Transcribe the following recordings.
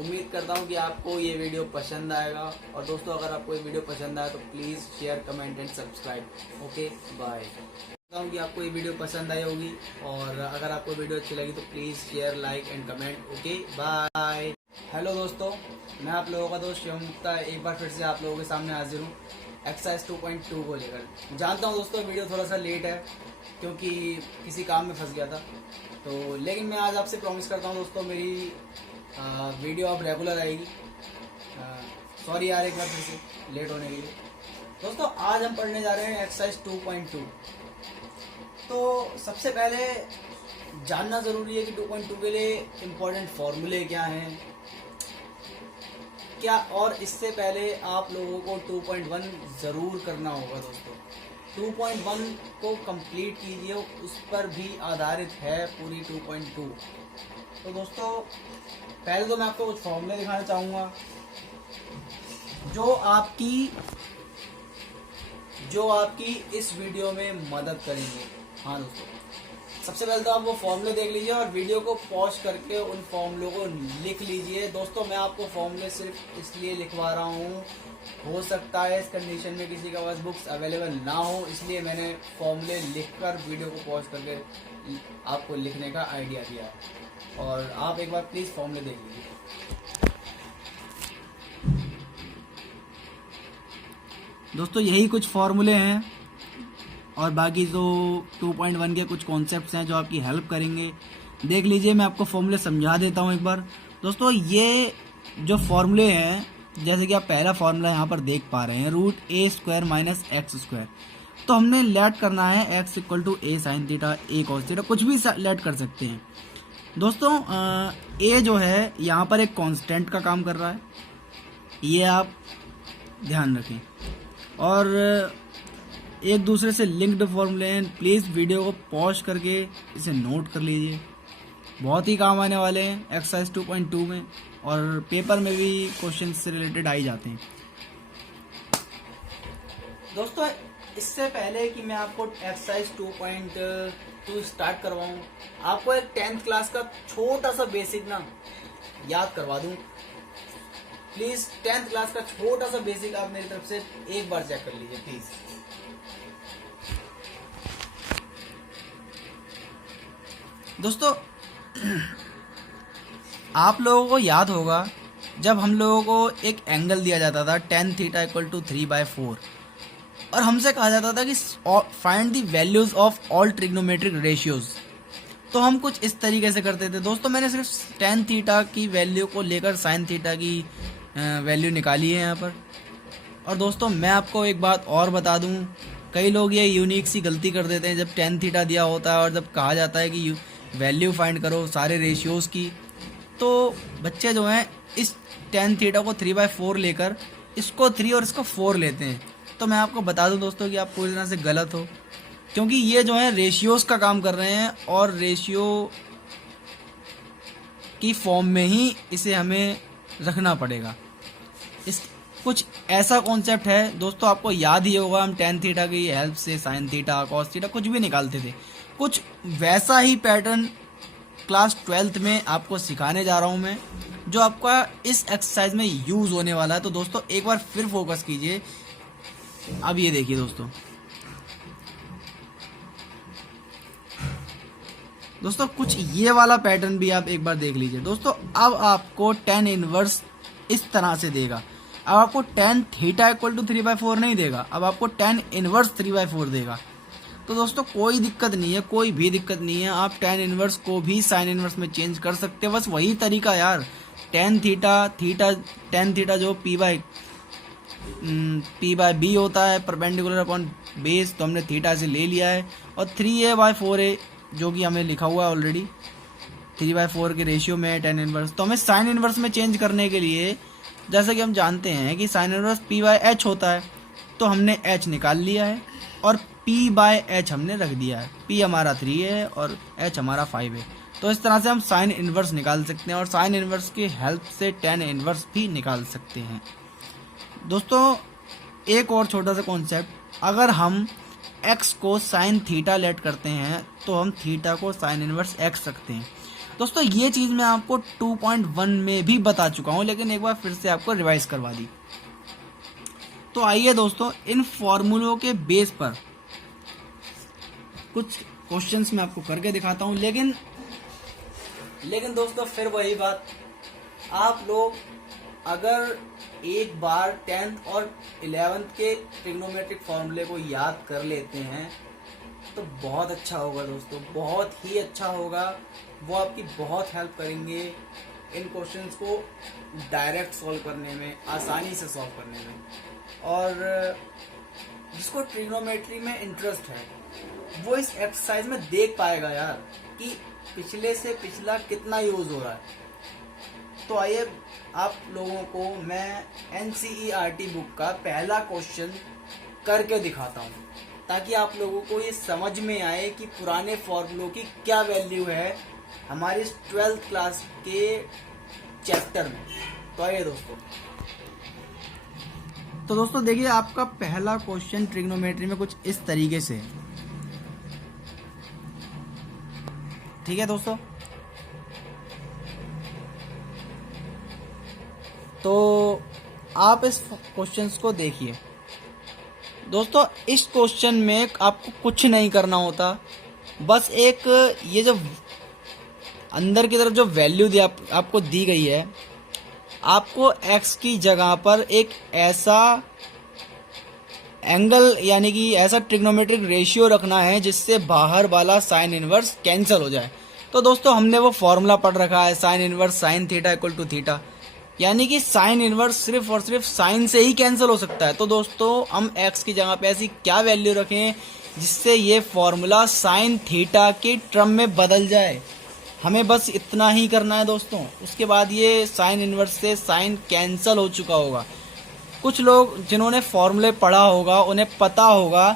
उम्मीद करता हूँ कि आपको ये वीडियो पसंद आएगा। और दोस्तों, अगर आपको ये वीडियो पसंद आया तो please share, comment and subscribe. Okay, bye. करता हूँ कि आपको ये वीडियो पसंद आई होगी, और अगर आपको वीडियो अच्छी लगी तो please share, like and comment. Okay, bye. Hello दोस्तों, मैं आप लोगों का दोस्त शिवम गुप्ता एक बार फिर से आप लोगों के सामने हाजिर हूँ एक्सरसाइज 2.2 को लेकर। जानता हूँ दोस्तों, वीडियो थोड़ा सा लेट है क्योंकि किसी काम में फंस गया था, तो लेकिन मैं आज आपसे प्रॉमिस करता हूँ दोस्तों, मेरी वीडियो अब रेगुलर आएगी। सॉरी यार एक बार फिर से लेट होने के लिए। दोस्तों, आज हम पढ़ने जा रहे हैं एक्सरसाइज 2.2। तो सबसे पहले जानना ज़रूरी है कि 2.2 के लिए इम्पोर्टेंट फॉर्मूले क्या हैं क्या, और इससे पहले आप लोगों को 2.1 ज़रूर करना होगा। दोस्तों, 2.1 को कंप्लीट कीजिए, उस पर भी आधारित है पूरी 2.2। तो दोस्तों, पहले तो मैं आपको कुछ फॉर्मूले दिखाना चाहूँगा जो आपकी इस वीडियो में मदद करेंगे। हाँ दोस्तों, सबसे पहले तो आप वो फॉर्मूले देख लीजिए और वीडियो को पॉज करके उन फॉर्मूलों को लिख लीजिए। दोस्तों, मैं आपको फॉर्मूले सिर्फ इसलिए लिखवा रहा हूँ, हो सकता है इस कंडीशन में किसी का पास बुक्स अवेलेबल ना हो, इसलिए मैंने फॉर्मूले लिखकर वीडियो को पॉज करके आपको लिखने का आइडिया दिया है। और आप एक बार प्लीज़ फॉर्मूले देख लीजिए। दोस्तों, यही कुछ फॉर्मूले हैं और बाकी जो 2.1 के कुछ कॉन्सेप्ट्स हैं जो आपकी हेल्प करेंगे। देख लीजिए, मैं आपको फॉर्मूले समझा देता हूँ एक बार। दोस्तों, ये जो फॉर्मूले हैं, जैसे कि आप पहला फॉर्मूला यहाँ पर देख पा रहे हैं, √a² - x²। तो हमने लेट करना है x = a sin theta, a cos theta, कुछ भी लेट कर सकते हैं। दोस्तों, a जो है यहाँ पर एक कांस्टेंट का काम कर रहा है, ये आप ध्यान रखें। और एक दूसरे से लिंक्ड फॉर्मूले हैं, प्लीज़ वीडियो को पॉज करके इसे नोट कर लीजिए, बहुत ही काम आने वाले हैं एक्सरसाइज 2.2 में, और पेपर में भी क्वेश्चन से रिलेटेड आ ही जाते हैं। दोस्तों, इससे पहले कि मैं आपको एक्सरसाइज 2.2 स्टार्ट करवाऊं, आपको एक 10th क्लास का छोटा सा बेसिक ना याद करवा दूं। प्लीज 10th क्लास का छोटा सा बेसिक आप मेरी तरफ से एक बार चेक कर लीजिए प्लीज। दोस्तों, आप लोगों को याद होगा जब हम लोगों को एक एंगल दिया जाता था tan थीटा = 3/4, और हमसे कहा जाता था कि find the values of all trigonometric ratios. तो हम कुछ इस तरीके से करते थे। दोस्तों, मैंने सिर्फ tan थीटा की वैल्यू को लेकर sin थीटा की वैल्यू निकाली है यहाँ पर। और दोस्तों, मैं आपको एक बात और बता दूँ, कई लोग ये यूनिक सी गलती कर देते हैं। जब tan थीटा दिया होता है और जब कहा जाता है कि वैल्यू फाइंड करो सारे रेशियोज़ की, तो बच्चे जो हैं इस tan थीटा को 3/4 लेकर इसको 3 और इसको 4 लेते हैं। तो मैं आपको बता दूं दोस्तों कि आप पूरी तरह से गलत हो, क्योंकि ये जो है रेशियोज़ का काम कर रहे हैं और रेशियो की फॉर्म में ही इसे हमें रखना पड़ेगा। इस कुछ ऐसा कॉन्सेप्ट है दोस्तों, आपको याद ही होगा, हम tan थीटा की हेल्प से sin थीटा, cos थीटा कुछ भी निकालते थे। कुछ वैसा ही पैटर्न क्लास 12th में आपको सिखाने जा रहा हूं मैं, जो आपका इस एक्सरसाइज में यूज़ होने वाला है। तो दोस्तों, एक बार फिर फोकस कीजिए। अब ये देखिए दोस्तों, कुछ ये वाला पैटर्न भी आप एक बार देख लीजिए। दोस्तों, अब आपको tan इनवर्स इस तरह से देगा। अब आपको tan थीटा = 3/4 नहीं देगा, अब आपको tan इनवर्स 3/4 देगा। तो दोस्तों, कोई दिक्कत नहीं है, कोई भी दिक्कत नहीं है, आप tan इनवर्स को भी sin इनवर्स में चेंज कर सकते हैं। बस वही तरीका यार, tan थीटा जो p/b होता है, परपेंडिकुलर अपॉन बेस, तो हमने थीटा से ले लिया है। और 3a/4a जो कि हमें लिखा हुआ है ऑलरेडी, 3/4 के रेशियो में है tan इनवर्स। तो हमें sin इनवर्स में चेंज करने के लिए, जैसे कि हम जानते हैं कि sin इनवर्स p/h होता है, तो हमने h निकाल लिया है और p/h हमने रख दिया है। p हमारा 3 है और h हमारा 5 है। तो इस तरह से हम sin इनवर्स निकाल सकते हैं, और sin इनवर्स की हेल्प से tan इनवर्स भी निकाल सकते हैं। दोस्तों, एक और छोटा सा कॉन्सेप्ट, अगर हम x को sin थीटा लेट करते हैं तो हम थीटा को sin इनवर्स x रखते हैं। दोस्तों ये चीज़ मैं आपको 2.1 में भी बता चुका हूँ, लेकिन एक बार फिर से आपको रिवाइज करवा दी। तो आइए दोस्तों, इन फॉर्मूलों के बेस पर कुछ क्वेश्चंस मैं आपको करके दिखाता हूँ। लेकिन दोस्तों फिर वही बात, आप लोग अगर एक बार 10th और 11th के ट्रिग्नोमेट्रिक फॉर्मूले को याद कर लेते हैं तो बहुत अच्छा होगा दोस्तों, बहुत ही अच्छा होगा। वो आपकी बहुत हेल्प करेंगे इन क्वेश्चंस को डायरेक्ट सॉल्व करने में, आसानी से सॉल्व करने में। और जिसको ट्रिग्नोमेट्री में इंटरेस्ट है वो इस एक्सरसाइज में देख पाएगा यार कि पिछले से पिछला कितना यूज हो रहा है। तो आइए आप लोगों को मैं NCERT बुक का पहला क्वेश्चन करके दिखाता हूँ, ताकि आप लोगों को ये समझ में आए कि पुराने फॉर्मूलों की क्या वैल्यू है हमारी 12th क्लास के चैप्टर में। तो आइए दोस्तों देखिए, आपका पहला क्वेश्चन ट्रिग्नोमेट्री में कुछ इस तरीके से है। ठीक है दोस्तों, तो आप इस क्वेश्चंस को देखिए। दोस्तों इस क्वेश्चन में आपको कुछ नहीं करना होता, बस एक ये जो अंदर की तरफ जो वैल्यू आपको दी गई है, आपको x की जगह पर एक ऐसा एंगल यानी कि ऐसा ट्रिग्नोमेट्रिक रेशियो रखना है जिससे बाहर वाला साइन इनवर्स कैंसिल हो जाए। तो दोस्तों हमने वो फॉर्मूला पढ़ रखा है, sine inverse sine theta equal to theta, यानी कि साइन इनवर्स सिर्फ और सिर्फ साइन से ही कैंसिल हो सकता है। तो दोस्तों हम x की जगह पे ऐसी क्या वैल्यू रखें जिससे ये फॉर्मूला साइन थीटा के टर्म में बदल जाए। हमें बस इतना ही करना है दोस्तों, उसके बाद ये साइन इनवर्स से साइन कैंसिल हो चुका होगा। कुछ लोग जिन्होंने फॉर्मूले पढ़ा होगा उन्हें पता होगा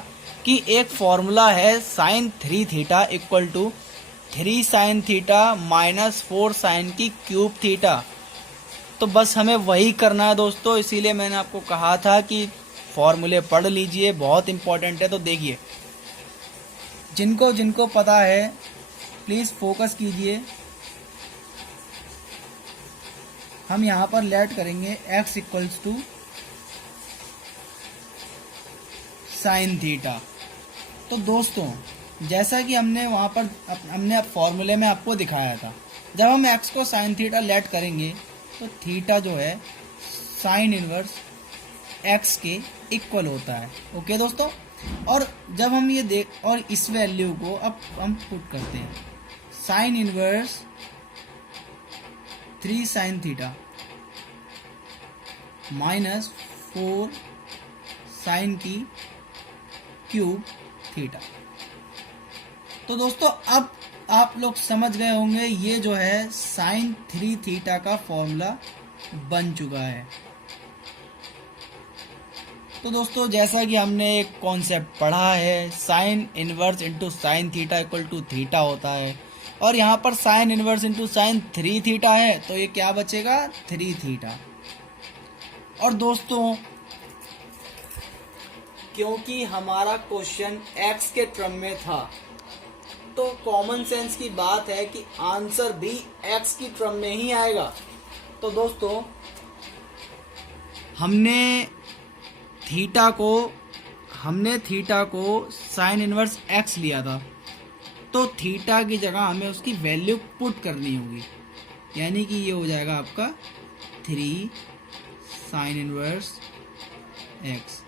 कि एक फॉर्मूला है sine 3 theta equal to 3 sine theta minus 4 sine की क्यूब थीटा। तो बस हमें वही करना है दोस्तों, इसीलिए मैंने आपको कहा था कि फॉर्मूले पढ़ लीजिए, बहुत इंपॉर्टेंट है। तो देखिए, जिनको पता है प्लीज फोकस कीजिए। हम यहाँ पर लेट करेंगे x equals to sine theta. तो दोस्तों जैसा कि हमने वहाँ पर हमने फॉर्मूले में आपको दिखाया था, जब हम x को साइन थीटा लेट करेंगे तो थीटा जो है साइन इनवर्स x के इक्वल होता है। ओके दोस्तों, और जब हम ये और इस वैल्यू को अब हम पुट करते हैं, sine inverse 3 sine theta minus 4 sine की क्यूब थीटा। तो दोस्तों अब आप लोग समझ गए होंगे, ये जो है साइन 3 थीटा का फॉर्मूला बन चुका है। तो दोस्तों जैसा कि हमने एक कॉन्सेप्ट पढ़ा है, sine inverse into sine theta equal to theta होता है, और यहाँ पर sine inverse into sine 3 theta है, तो ये क्या बचेगा 3 थीटा। और दोस्तों क्योंकि हमारा क्वेश्चन x के टर्म में था, तो कॉमन सेंस की बात है कि आंसर भी x की टर्म में ही आएगा। तो दोस्तों हमने थीटा को साइन इनवर्स x लिया था, तो थीटा की जगह हमें उसकी वैल्यू पुट करनी होगी, यानी कि ये हो जाएगा आपका 3 साइन इनवर्स x।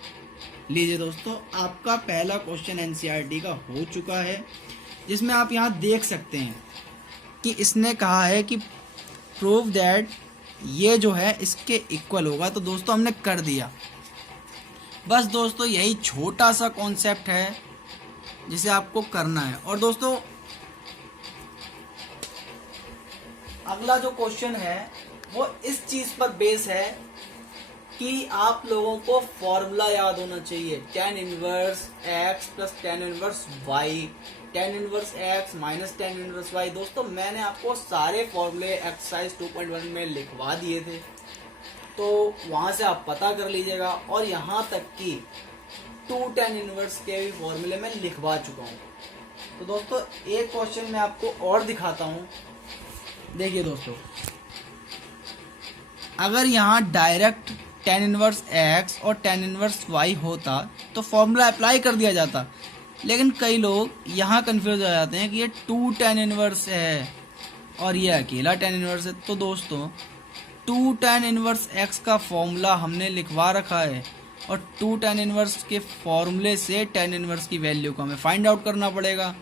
लीजिए दोस्तों, आपका पहला क्वेश्चन NCERT का हो चुका है, जिसमें आप यहाँ देख सकते हैं कि इसने कहा है कि प्रूव दैट ये जो है इसके इक्वल होगा। तो दोस्तों हमने कर दिया। बस दोस्तों यही छोटा सा कॉन्सेप्ट है जिसे आपको करना है। और दोस्तों अगला जो क्वेश्चन है वो इस चीज पर बेस है कि आप लोगों को फॉर्मूला याद होना चाहिए, tan inverse x plus tan inverse y, tan inverse x minus tan inverse y। दोस्तों मैंने आपको सारे फॉर्मूले एक्सरसाइज 2.1 में लिखवा दिए थे, तो वहां से आप पता कर लीजिएगा। और यहाँ तक कि 2 tan इनवर्स के भी फॉर्मूले में लिखवा चुका हूँ। तो दोस्तों एक क्वेश्चन मैं आपको और दिखाता हूँ देखिए दोस्तों, अगर यहाँ डायरेक्ट tan इनवर्स x और tan इनवर्स y होता तो फॉर्मूला अप्लाई कर दिया जाता, लेकिन कई लोग यहाँ कंफ्यूज हो जाते हैं कि ये 2 tan इनवर्स है और ये अकेला tan इनवर्स है। तो दोस्तों 2 tan इनवर्स x का फॉर्मूला हमने लिखवा रखा है और 2 tan इनवर्स के फॉर्मूले से tan इनवर्स की वैल्यू को हमें फाइंड आउट करना पड़ेगा।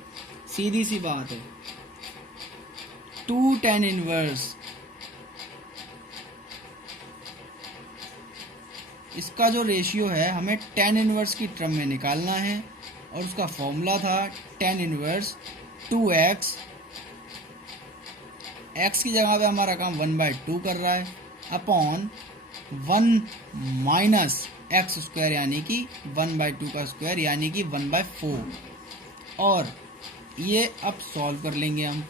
सीधी सी बात है। 2 tan इनवर्स, इसका जो रेशियो है हमें tan इनवर्स की टर्म में निकालना है और उसका फॉर्मूला था tan इनवर्स 2x। x की जगह पे हमारा काम 1/2 कर रहा है अपॉन 1 माइनस एक्स स्क्वायर यानी कि 1/2 का स्क्वायर यानी कि 1/4। और ये अब सॉल्व कर लेंगे हम।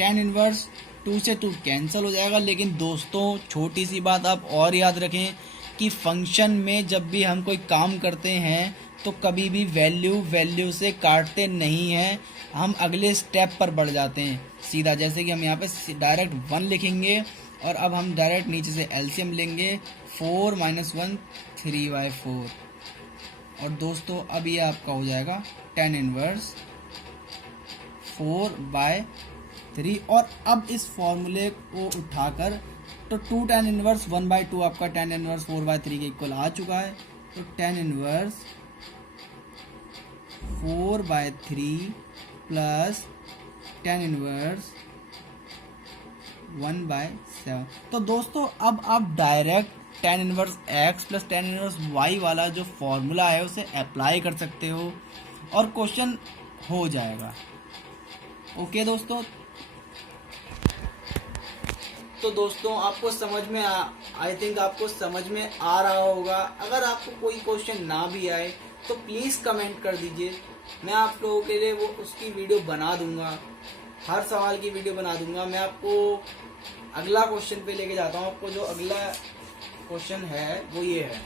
tan इनवर्स 2 से 2 कैंसिल हो जाएगा, लेकिन दोस्तों छोटी सी बात आप और याद रखें कि फंक्शन में जब भी हम कोई काम करते हैं तो कभी भी वैल्यू से काटते नहीं हैं, हम अगले स्टेप पर बढ़ जाते हैं सीधा। जैसे कि हम यहाँ पे डायरेक्ट 1 लिखेंगे और अब हम डायरेक्ट नीचे से एलसीएम लेंगे। 4 - 1 3/4। और दोस्तों अब ये आपका हो जाएगा tan इनवर्स 4/3। और अब इस फॉर्मूले को उठाकर तो 2 tan इनवर्स 1/2 आपका tan इनवर्स 4/3 के इक्वल आ चुका है। तो tan inverse 4/3 plus tan inverse 1/7। तो दोस्तों अब आप direct tan inverse x plus tan inverse y वाला जो फॉर्मूला है उसे अप्लाई कर सकते हो और क्वेश्चन हो जाएगा। ओके दोस्तों, तो दोस्तों आपको समझ में आई थिंक आपको समझ में आ रहा होगा। अगर आपको कोई क्वेश्चन ना भी आए तो प्लीज़ कमेंट कर दीजिए, मैं आप लोगों के लिए वो उसकी वीडियो बना दूंगा, हर सवाल की वीडियो बना दूंगा। मैं आपको अगला क्वेश्चन पे लेके जाता हूँ। आपको जो अगला क्वेश्चन है वो ये है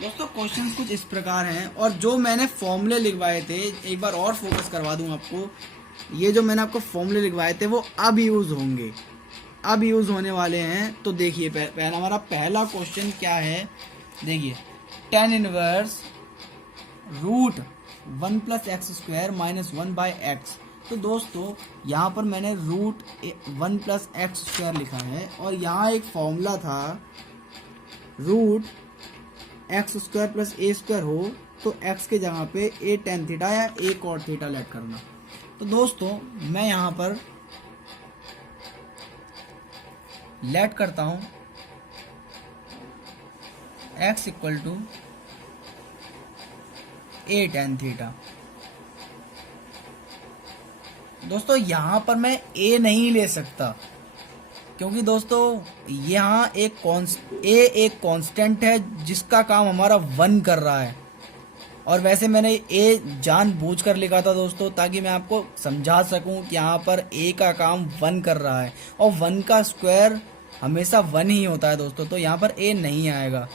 दोस्तों। क्वेश्चन कुछ इस प्रकार हैं और जो मैंने फॉर्मूले लिखवाए थे, एक बार और फोकस करवा दूँ आपको, ये जो मैंने आपको फॉर्मूले लिखवाए थे वो अब यूज़ होंगे, अब यूज़ होने वाले हैं। तो देखिए पहला हमारा पहला क्वेश्चन क्या है, देखिए tan inverse root 1 + x² - 1/x। तो दोस्तों यहाँ पर मैंने रूट 1 + x² लिखा है और यहाँ एक फॉर्मूला था रूट x² + a² हो तो x के जगह पे a tan थीटा या a cot थीटा लेट करना। तो दोस्तों मैं यहाँ पर लेट करता हूँ x = a tan थीटा। दोस्तों यहाँ पर मैं a नहीं ले सकता क्योंकि दोस्तों यहाँ एक कांस्टेंट है जिसका काम हमारा 1 कर रहा है। और वैसे मैंने a जानबूझकर लिखा था दोस्तों ताकि मैं आपको समझा सकूं कि यहाँ पर a का काम 1 कर रहा है और 1 का स्क्वायर हमेशा 1 ही होता है दोस्तों, तो यहाँ पर a नहीं आएगा।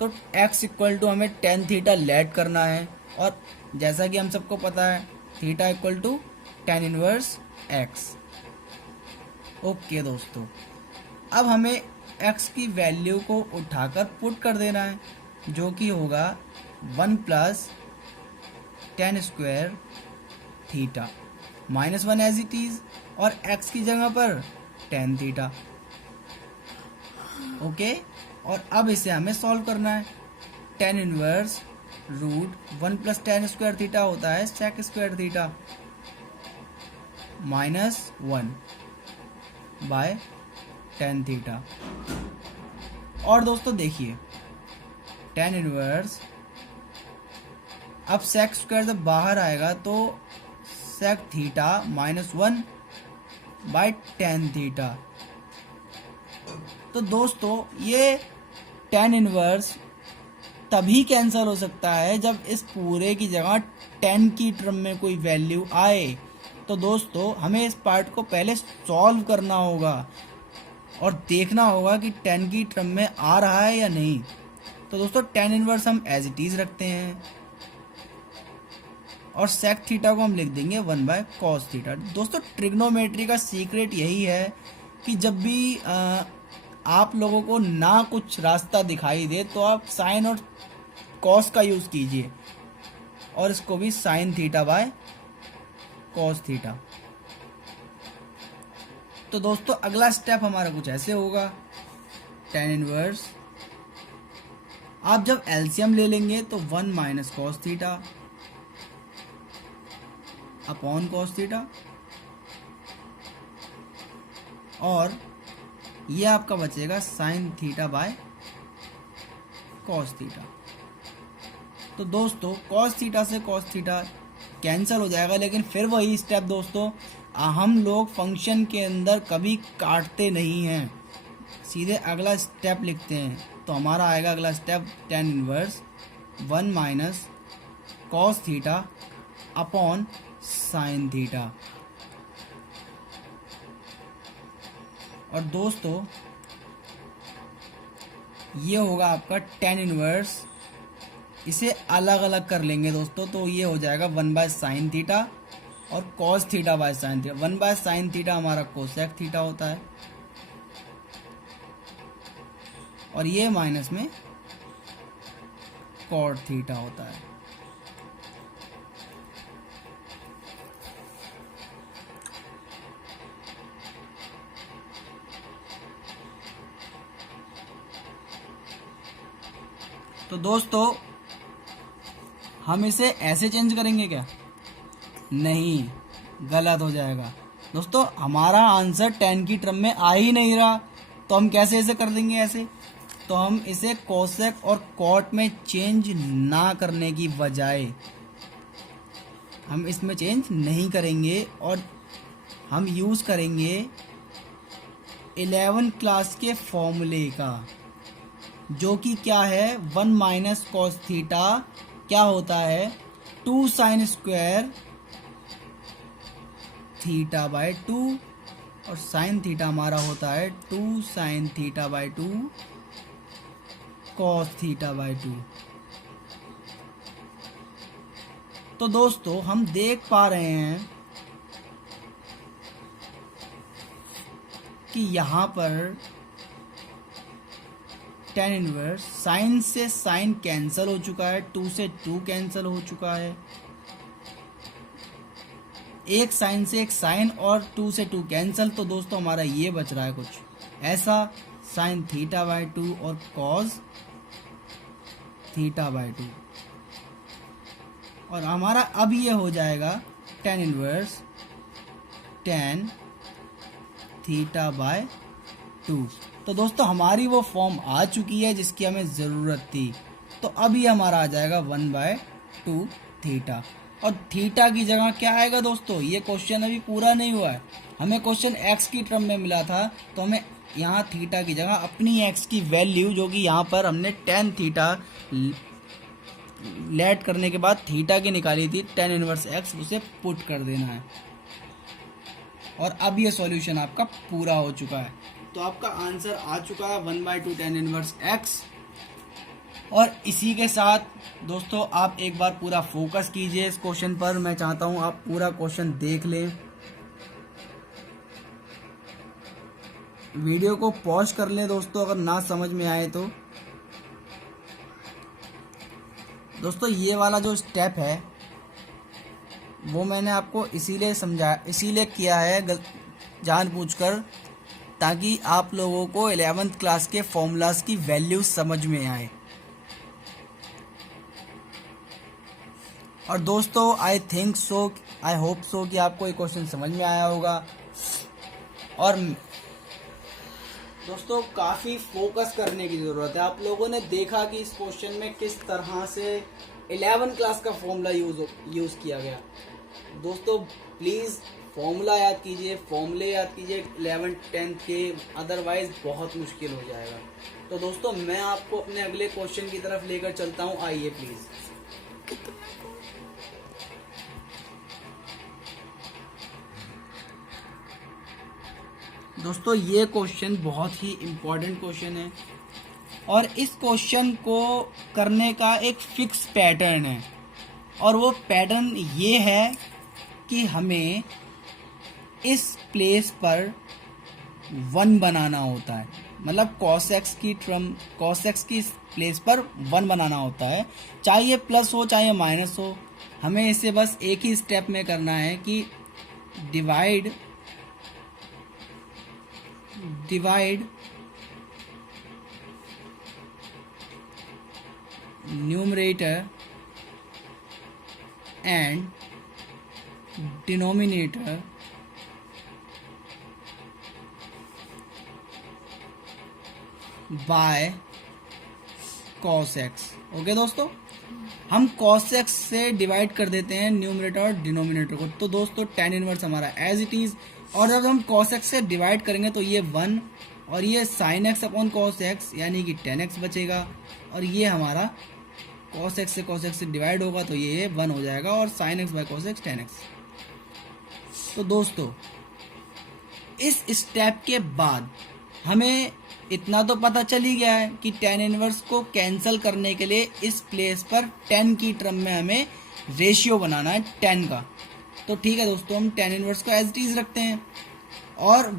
तो x = हमें tan थीटा लेट करना है और जैसा कि हम सबको पता है theta = tan inverse x। Okay दोस्तों, अब हमें x की वैल्यू को उठाकर पुट कर देना है जो कि होगा 1 + tan² theta -1 as it is और x की जगह पर tan थीटा। ओके, और अब इसे हमें सॉल्व करना है। tan inverse root 1 + tan² theta होता है sec² थीटा -1/tan थीटा। और दोस्तों देखिए tan इनवर्स अब sec² जब बाहर आएगा तो sec थीटा -1/tan थीटा। तो दोस्तों ये tan इनवर्स तभी कैंसिल हो सकता है जब इस पूरे की जगह tan की टर्म में कोई वैल्यू आए। तो दोस्तों हमें इस पार्ट को पहले सॉल्व करना होगा और देखना होगा कि tan की टर्म में आ रहा है या नहीं। तो दोस्तों tan इनवर्स हम एज इट इज रखते हैं और सेक थीटा को हम लिख देंगे 1/cos थीटा। दोस्तों ट्रिग्नोमेट्री का सीक्रेट यही है कि जब भी आप लोगों को ना कुछ रास्ता दिखाई दे तो आप साइन और कॉस का यूज़ कीजिए और इसको भी sine theta by cos theta. तो दोस्तों अगला स्टेप हमारा कुछ ऐसे होगा, tan इनवर्स, आप जब एलसीएम ले लेंगे तो 1 minus cos theta upon cos theta, और ये आपका बचेगा sine theta by cos theta. तो दोस्तों कॉस थीटा से कॉस थीटा कैंसिल हो जाएगा, लेकिन फिर वही स्टेप दोस्तों, हम लोग फंक्शन के अंदर कभी काटते नहीं हैं, सीधे अगला स्टेप लिखते हैं। तो हमारा आएगा अगला step tan inverse 1 minus cos theta upon sine theta. और दोस्तों ये होगा आपका tan इनवर्स, इसे अलग अलग कर लेंगे दोस्तों, तो ये हो जाएगा 1/sin थीटा और cos theta by sine theta. 1/sin theta हमारा कोसेक थीटा होता है और ये माइनस में कॉट थीटा होता है। तो दोस्तों हम इसे ऐसे चेंज करेंगे क्या? नहीं, गलत हो जाएगा दोस्तों। हमारा आंसर tan की टर्म में आ ही नहीं रहा, तो हम कैसे ऐसे कर देंगे ऐसे? तो हम इसे कोसेक और कॉट में चेंज ना करने की बजाय हम इसमें चेंज नहीं करेंगे और हम यूज़ करेंगे 11 क्लास के फॉर्मूले का, जो कि क्या है 1 माइनस कॉस थीटा क्या होता है 2 साइन स्क्वायर थीटा बाय 2, और साइन थीटा हमारा होता है 2 sine theta by 2 cos theta by 2। तो दोस्तों हम देख पा रहे हैं कि यहाँ पर tan इनवर्स साइन से साइन कैंसिल हो चुका है, 2 से 2 कैंसिल हो चुका है, एक साइन से एक साइन और 2 से 2 कैंसिल। तो दोस्तों हमारा ये बच रहा है कुछ ऐसा, साइन थीटा बाय 2 और कॉस थीटा बाय 2, और हमारा अब ये हो जाएगा tan inverse tan theta by 2। तो दोस्तों हमारी वो फॉर्म आ चुकी है जिसकी हमें ज़रूरत थी। तो अब ये हमारा आ जाएगा 1/2 थीटा, और थीटा की जगह क्या आएगा दोस्तों? ये क्वेश्चन अभी पूरा नहीं हुआ है, हमें क्वेश्चन x की टर्म में मिला था, तो हमें यहाँ थीटा की जगह अपनी x की वैल्यू, जो कि यहाँ पर हमने tan थीटा लेट करने के बाद थीटा की निकाली थी tan इनवर्स x, उसे पुट कर देना है। और अब ये सॉल्यूशन आपका पूरा हो चुका है, तो आपका आंसर आ चुका है 1/2 tan इनवर्स x। और इसी के साथ दोस्तों आप एक बार पूरा फोकस कीजिए इस क्वेश्चन पर। मैं चाहता हूं आप पूरा क्वेश्चन देख लें, वीडियो को पॉज कर लें दोस्तों अगर ना समझ में आए तो। दोस्तों ये वाला जो स्टेप है वो मैंने आपको इसीलिए किया है जानबूझकर, ताकि आप लोगों को 11th क्लास के फॉर्मूलाज की वैल्यू समझ में आए। और दोस्तों आई होप सो कि आपको ये क्वेश्चन समझ में आया होगा। और दोस्तों काफ़ी फोकस करने की ज़रूरत है। आप लोगों ने देखा कि इस क्वेश्चन में किस तरह से 11th क्लास का फॉर्मूला यूज़ किया गया। दोस्तों प्लीज़ फॉर्मूला याद कीजिए, फॉर्मूले याद कीजिए 11th 10th के, अदरवाइज बहुत मुश्किल हो जाएगा। तो दोस्तों मैं आपको अपने अगले क्वेश्चन की तरफ लेकर चलता हूँ, आइए प्लीज़। दोस्तों ये क्वेश्चन बहुत ही इम्पोर्टेंट क्वेश्चन है और इस क्वेश्चन को करने का एक फिक्स पैटर्न है और वो पैटर्न ये है कि हमें इस प्लेस पर 1 बनाना होता है, मतलब cos x की प्लेस पर 1 बनाना होता है, चाहे ये प्लस हो चाहे ये माइनस हो। हमें इसे बस एक ही स्टेप में करना है कि divide numerator and denominator by cos x। Okay दोस्तों, हम cos x से डिवाइड कर देते हैं न्यूमरेटर और डिनोमिनेटर को। तो दोस्तों tan इनवर्स हमारा एज इट इज, और जब हम cos x से डिवाइड करेंगे तो ये 1 और ये sin x upon cos x यानी कि tan x बचेगा, और ये हमारा cos x से डिवाइड होगा तो ये 1 हो जाएगा, और sin x by cos x tan x। तो दोस्तों इस स्टेप के बाद हमें इतना तो पता चल ही गया है कि tan इनवर्स को कैंसिल करने के लिए इस प्लेस पर 10 की टर्म में हमें रेशियो बनाना है 10 का। तो ठीक है दोस्तों, हम tan इनवर्स को एज इट इज रखते हैं। और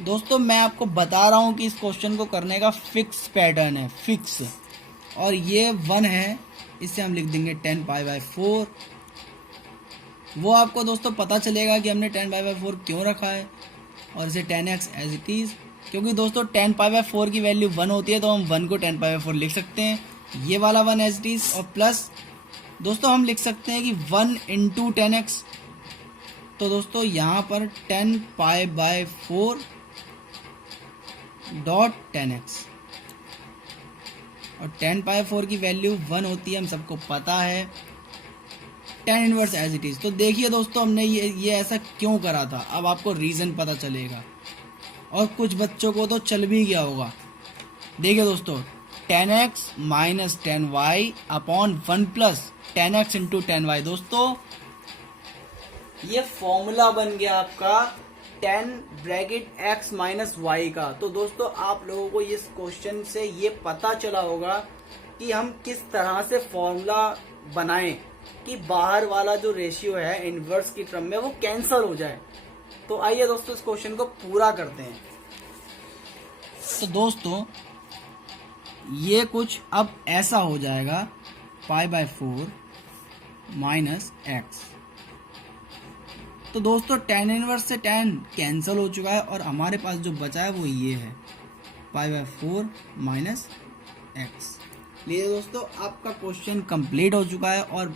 दोस्तों मैं आपको बता रहा हूँ कि इस क्वेश्चन को करने का फिक्स पैटर्न है, फिक्स, और ये 1 है, इसे हम लिख देंगे 10 पाई बाय 4। वो आपको दोस्तों पता चलेगा कि हमने 10 पाई बाय 4 क्यों रखा है, और इसे 10x एज इट इज, क्योंकि दोस्तों 10 पाई बाय 4 की वैल्यू 1 होती है, तो हम 1 को 10 पाई बाय 4 लिख सकते हैं, ये वाला 1 एज इट इज, और प्लस दोस्तों हम लिख सकते हैं कि 1 इंटू 10x। तो दोस्तों यहाँ पर 10 पाई बाय 4 डॉट 10x, और 10 पाई 4 की वैल्यू 1 होती है, हम सबको पता है, tan inverse as it is. तो देखिए दोस्तों हमने ये ऐसा क्यों करा था, अब आपको रीज़न पता चलेगा, और कुछ बच्चों को तो चल भी गया होगा। देखिए दोस्तों, 10x minus 10y upon 1 plus 10x into 10y। दोस्तों ये फॉर्मूला बन गया आपका 10 ब्रैकेट x माइनस y का। तो दोस्तों आप लोगों को इस क्वेश्चन से ये पता चला होगा कि हम किस तरह से फॉर्मूला बनाएं कि बाहर वाला जो रेशियो है इनवर्स की टर्म में वो कैंसिल हो जाए। तो आइए दोस्तों इस क्वेश्चन को पूरा करते हैं। तो दोस्तों ये कुछ अब ऐसा हो जाएगा, पाई बाय 4 माइनस एक्स। तो दोस्तों tan इनवर्स से tan कैंसिल हो चुका है, और हमारे पास जो बचा है वो ये है, पाई बाय 4 माइनस एक्स। लिए दोस्तों आपका क्वेश्चन कंप्लीट हो चुका है। और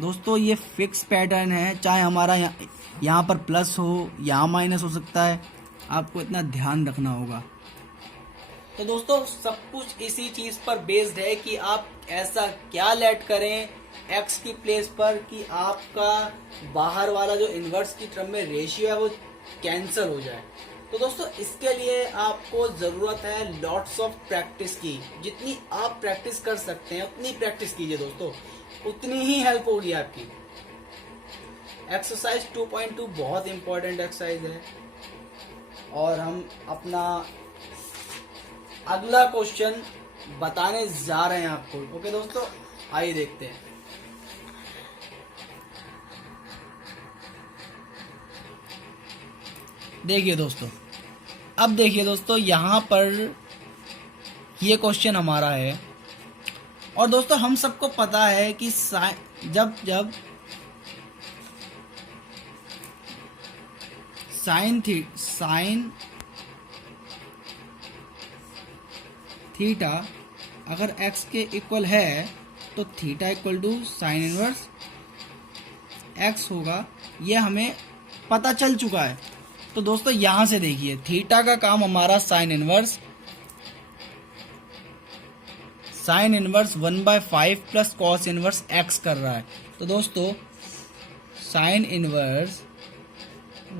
दोस्तों ये फिक्स पैटर्न है, चाहे हमारा यहाँ पर प्लस हो, यहाँ माइनस हो सकता है, आपको इतना ध्यान रखना होगा। तो दोस्तों सब कुछ इसी चीज पर बेस्ड है कि आप ऐसा क्या लेट करें x की प्लेस पर कि आपका बाहर वाला जो इनवर्स की टर्म में रेशियो है वो कैंसिल हो जाए। तो दोस्तों इसके लिए आपको जरूरत है लॉट्स ऑफ प्रैक्टिस की। जितनी आप प्रैक्टिस कर सकते हैं उतनी प्रैक्टिस कीजिए दोस्तों, उतनी ही हेल्प होगी आपकी। एक्सरसाइज 2.2 बहुत इंपॉर्टेंट एक्सरसाइज है, और हम अपना अगला क्वेश्चन बताने जा रहे हैं आपको। ओके दोस्तों, आइए देखते हैं। देखिए दोस्तों, अब देखिए दोस्तों यहाँ पर ये क्वेश्चन हमारा है, और दोस्तों हम सबको पता है कि जब साइन थीटा अगर x के इक्वल है तो theta equal to sine inverse x होगा, ये हमें पता चल चुका है। तो दोस्तों यहां से देखिए, थीटा का काम हमारा sine inverse 1/5 plus cos inverse x कर रहा है। तो दोस्तों sine inverse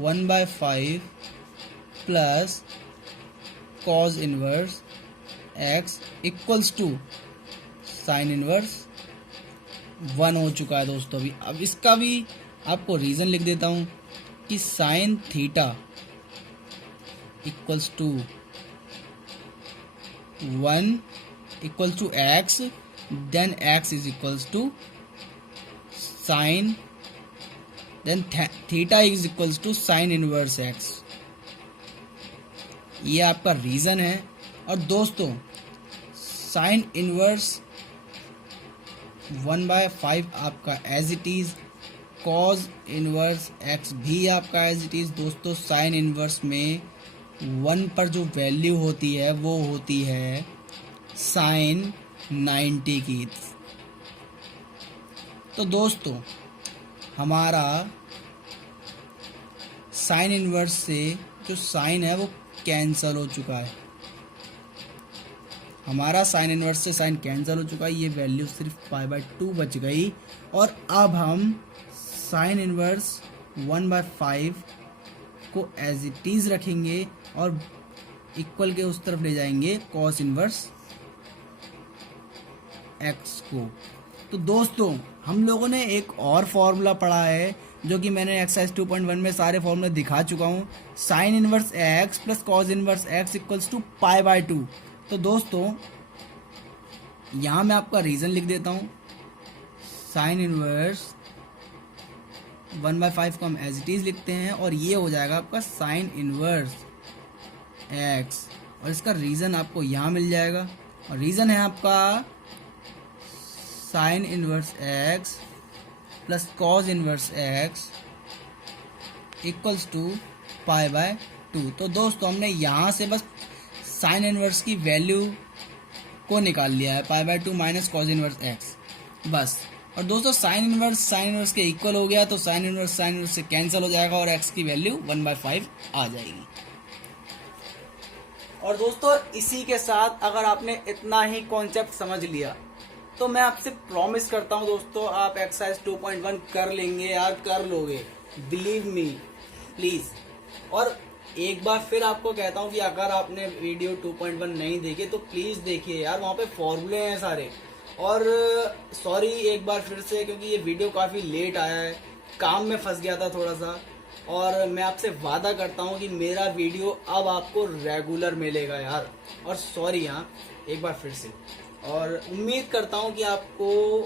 1/5 plus cos inverse x equals to sine inverse 1 हो चुका है दोस्तों। अभी अब इसका भी आपको रीजन लिख देता हूं कि sine theta equals to 1 equal to x, then x is equals to sine then theta is equals to sine inverse x. ये आपका रीजन है। और दोस्तों साइन इनवर्स 1/5 आपका as it is, cos inverse x भी आपका एज इट इज। दोस्तों sine inverse में 1 पर जो वैल्यू होती है वो होती है साइन 90 की। तो दोस्तों हमारा साइन इनवर्स से जो साइन है वो कैंसल हो चुका है। हमारा साइन इनवर्स से साइन कैंसिल हो चुका है। ये वैल्यू सिर्फ π/2 बच गई। और अब हम साइन इनवर्स 1/5 को एज इट इज रखेंगे और इक्वल के उस तरफ ले जाएंगे कॉस इनवर्स एक्स को। तो दोस्तों हम लोगों ने एक और फॉर्मूला पढ़ा है जो कि मैंने एक्सरसाइज 2.1 में सारे फॉर्मूले दिखा चुका हूँ। Sine inverse x plus cos inverse x equals to π/2। तो दोस्तों यहाँ मैं आपका रीजन लिख देता हूँ। साइन इनवर्स 1/5 को हम एज इट इज लिखते हैं और ये हो जाएगा आपका साइन इनवर्स एक्स, और इसका रीजन आपको यहाँ मिल जाएगा। और रीजन है आपका sine inverse x plus cos inverse x equals to π/2। तो दोस्तों हमने यहाँ से बस साइन इनवर्स की वैल्यू को निकाल लिया है, π/2 माइनस कॉस इनवर्स एक्स बस। और दोस्तों साइन इनवर्स के इक्वल हो गया तो साइन इनवर्स से कैंसिल हो जाएगा और एक्स की वैल्यू 1/5 आ जाएगी। और दोस्तों इसी के साथ अगर आपने इतना ही कॉन्सेप्ट समझ लिया तो मैं आपसे प्रॉमिस करता हूं दोस्तों आप एक्सरसाइज 2.1 कर लेंगे यार, कर लोगे, बिलीव मी प्लीज। और एक बार फिर आपको कहता हूं कि अगर आपने वीडियो 2.1 नहीं देखे तो प्लीज देखिए यार, वहां पे फॉर्मूले हैं सारे। और सॉरी एक बार फिर से क्योंकि ये वीडियो काफी लेट आया है, काम में फंस गया था थोड़ा सा। और मैं आपसे वादा करता हूं कि मेरा वीडियो अब आपको रेगुलर मिलेगा यार। और सॉरी यहाँ एक बार फिर से, और उम्मीद करता हूं कि आपको